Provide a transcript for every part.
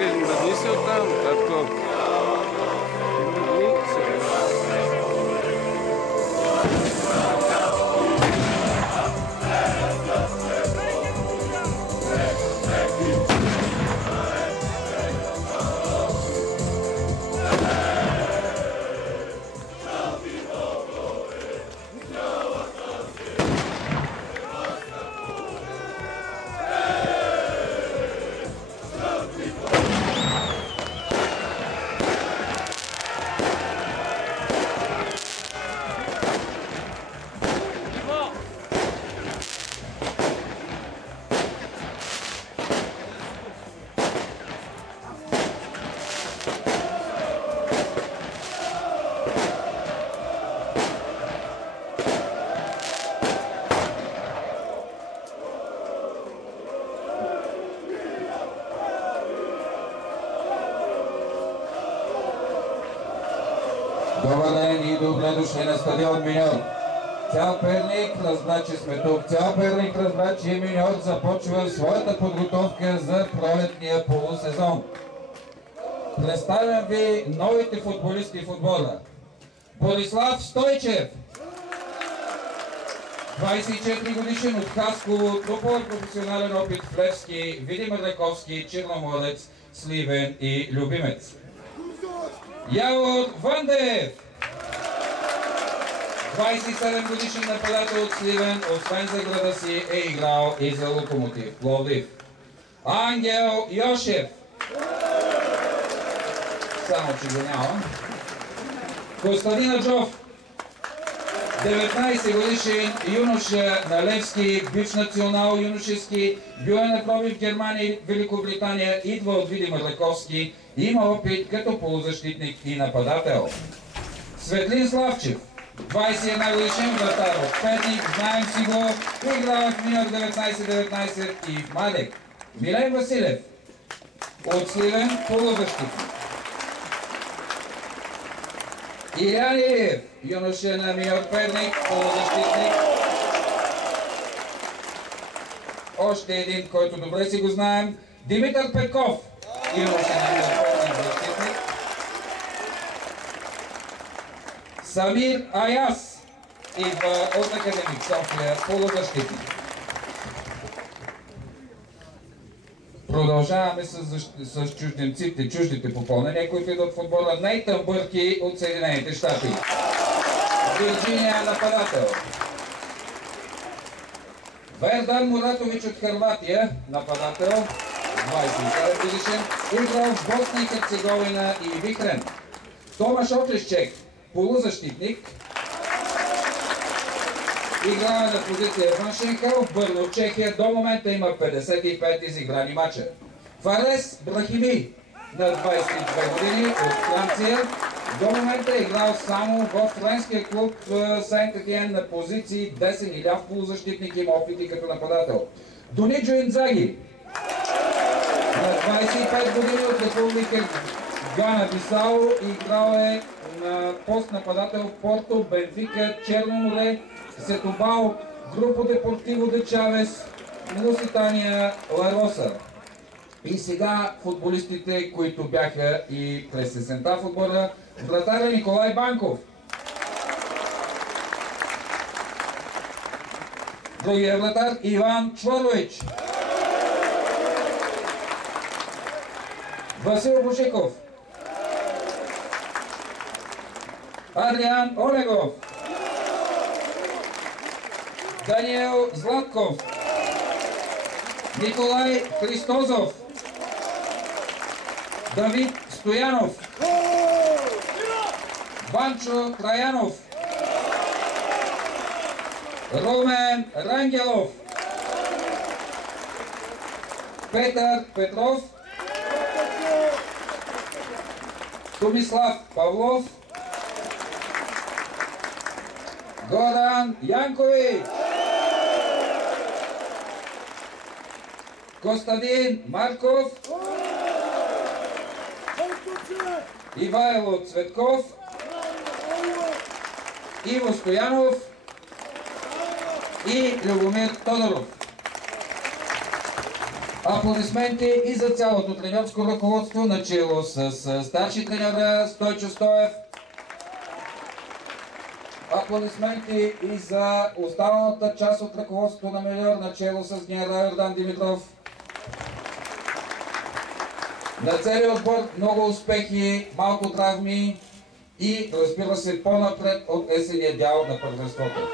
кажем, да не си оттам, татко. Добър ден и добре дошли на стадион Миньор. Цял Перник разбра, че сме тук. Цял Перник разбра, че Миньор започва своята подготовка за пролетния полусезон. Представям ви новите футболисти в отбора. Борислав Стойчев, 24 годишен от Хасково, трупал професионален опит в Левски, Видин Раковски, Черноморец, Сливен и Любимец. Явор Вандев, 27 годишен нападател от Сливен, освен за града си е играл и за Локомотив Пловдив. Ангел Йошев, само че го нямам. Костадин Аджов, 19 годишен юноша на Левски, бивш национал юношески, бил е на проби в Германия и Великобритания, идва от Видин Раковски, има опит като полузащитник и нападател. Светлин Славчев, 21 годишен вратар от Перник, знаем си го, играл в Миньор 19-19 и в Мадек. Милен Василев, от Сливен, полузащитник. Илян Илиев, юноша на Миньор Перник, полузащитник. Още един, който добре си го знаем, Димитър Петков, юноша на Миньор Перник, защитник. Самир Аяс идва от Академик София, полузащитник. Продължаваме с чужденците, чуждите попълнения, които идват в отбора. Нейтън Бърки от Съединените щати. Вирджиния нападател. Вердан Муратович от Хърватия, нападател, 27 годишен, играл в Босна и Херцеговина и Вихрен. Томаш Оклещек, полузащитник, играе на позиция външен хъл в Бърно, Чехия. До момента има 55 изиграни мача. Фарес Брахими, на 22 години, от Франция. До момента е играл само в френския клуб Сен-Катиен на позиции десен и ляв полузащитник, има опити като нападател. Дониджо Инзаги, на 25 години, от Република Гана Бисао, играл е на пост нападател в Порто, Бенфика, Черно море, Сетубао, Групо Депортиво де Чавес, Луситания, Лароса. И сега футболистите, които бяха и през есента в отбора, вратаря Николай Банков. Другия вратар Иван Чворович. Васил Бушиков. Адриан Олегов. Даниел Златков. Николай Христозов. Давид Стоянов. Банчо Траянов. Румен Рангелов. Петър Петров. Томислав Павлов. Горан Янкович. Костадин Марков. Ивайло Цветков. Иво Стоянов и Любомир Тодоров. Аплодисменти и за цялото треньорско ръководство, начело с старши треньор Стойчо Стоев. Аплодисменти и за останалата част от ръководството на Мелиор, начело с генерал Йордан Димитров. На целия отбор много успехи, малко травми и, разбира се, по-напред от есения дял на първенството.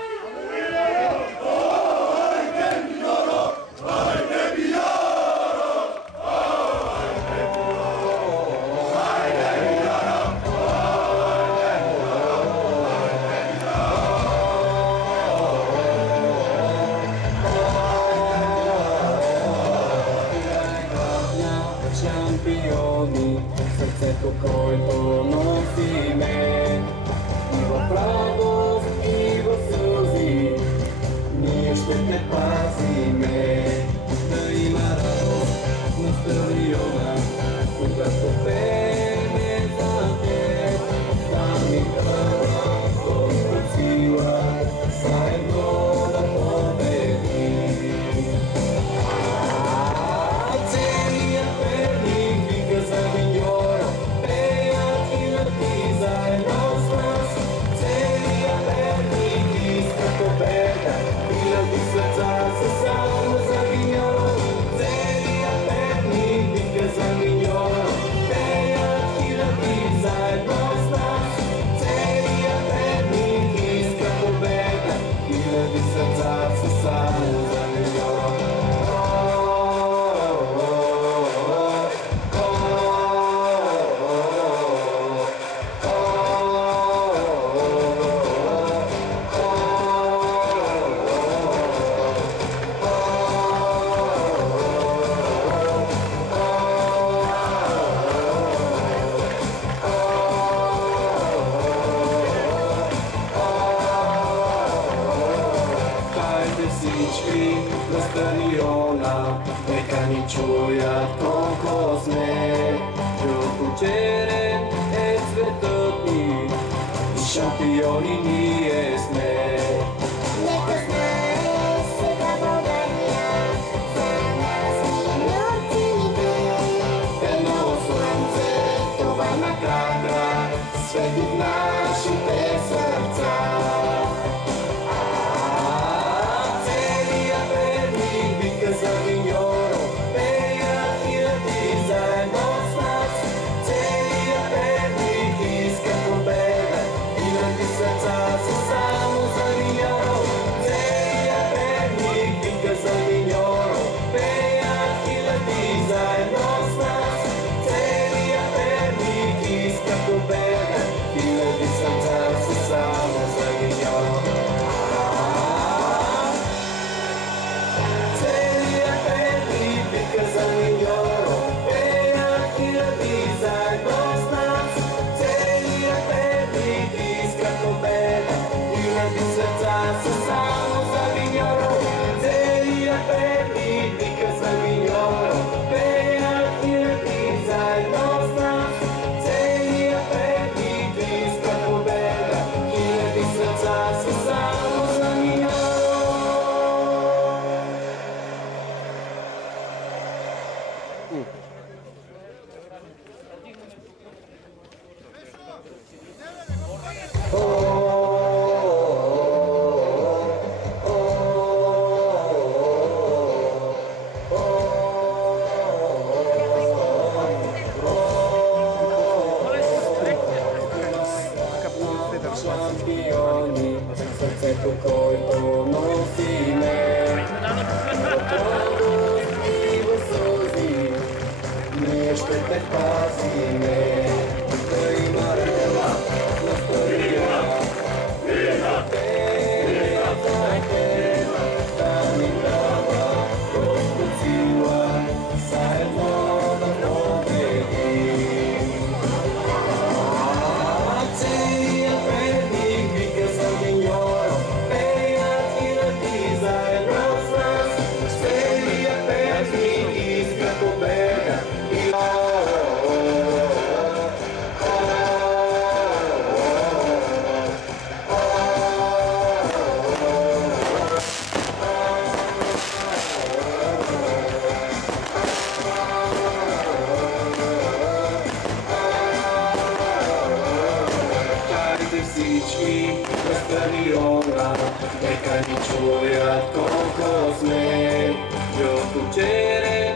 Шампиони, сърцето, който носиме, и в радост, и в сълзи, ние ще те пазиме. Да има радост на стадиона, когато пееме за теб, да ни дава Господ сила, заедно да победим. Всички на стадиона, нека ни чуят колко сме. Жълто-черен е цветът ни и шампиони ние сме. Нека знае сега България, за нас миньорците. Едно слънце, това накрая свети в нашите сърца. За миньоро пеят хиляди заедно с нас. Целият Перник иска победа, хиляди сърца са само за миньоро. Целият Перник вика за миньоро, пеят хиляди заедно с нас. Целият Перник иска победа, хиляди сърца са само за миньоро. За миньоро пеят хиляди заедно с нас. Целият Перник иска победа, хиляди сърца са само за миньоро. Целият Перник вика за миньоро, пеят хиляди заедно с нас. Целият Перник иска победа, хиляди сърца са само за миньоро. Шампиони, сърцето, който носиме, в радост и в сълзи, ние ще те пазиме. Да има рела на стадиона, да пеем за теб, да ни дава Господ сила, заедно да победим. Целият Перник вика за миньоро, stadiona, neka ni čujat koliko sme. Još učere,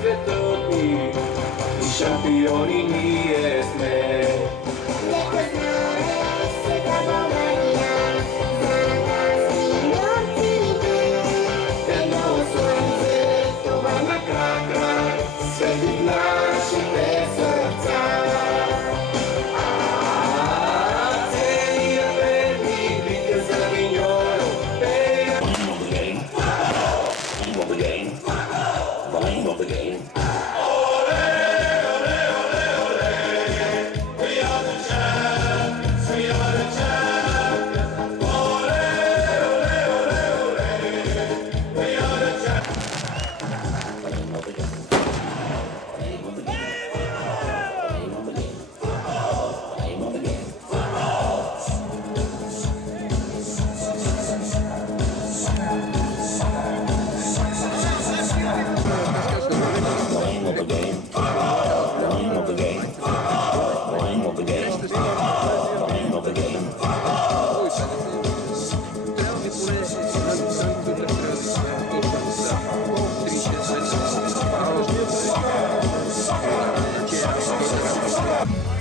cvetotni, i šampioni nije sme. Neka znane Sveta Bogarija, za nas minorci ide. Jedno sunce, to vam na krak, svetit naših srca. Thank you.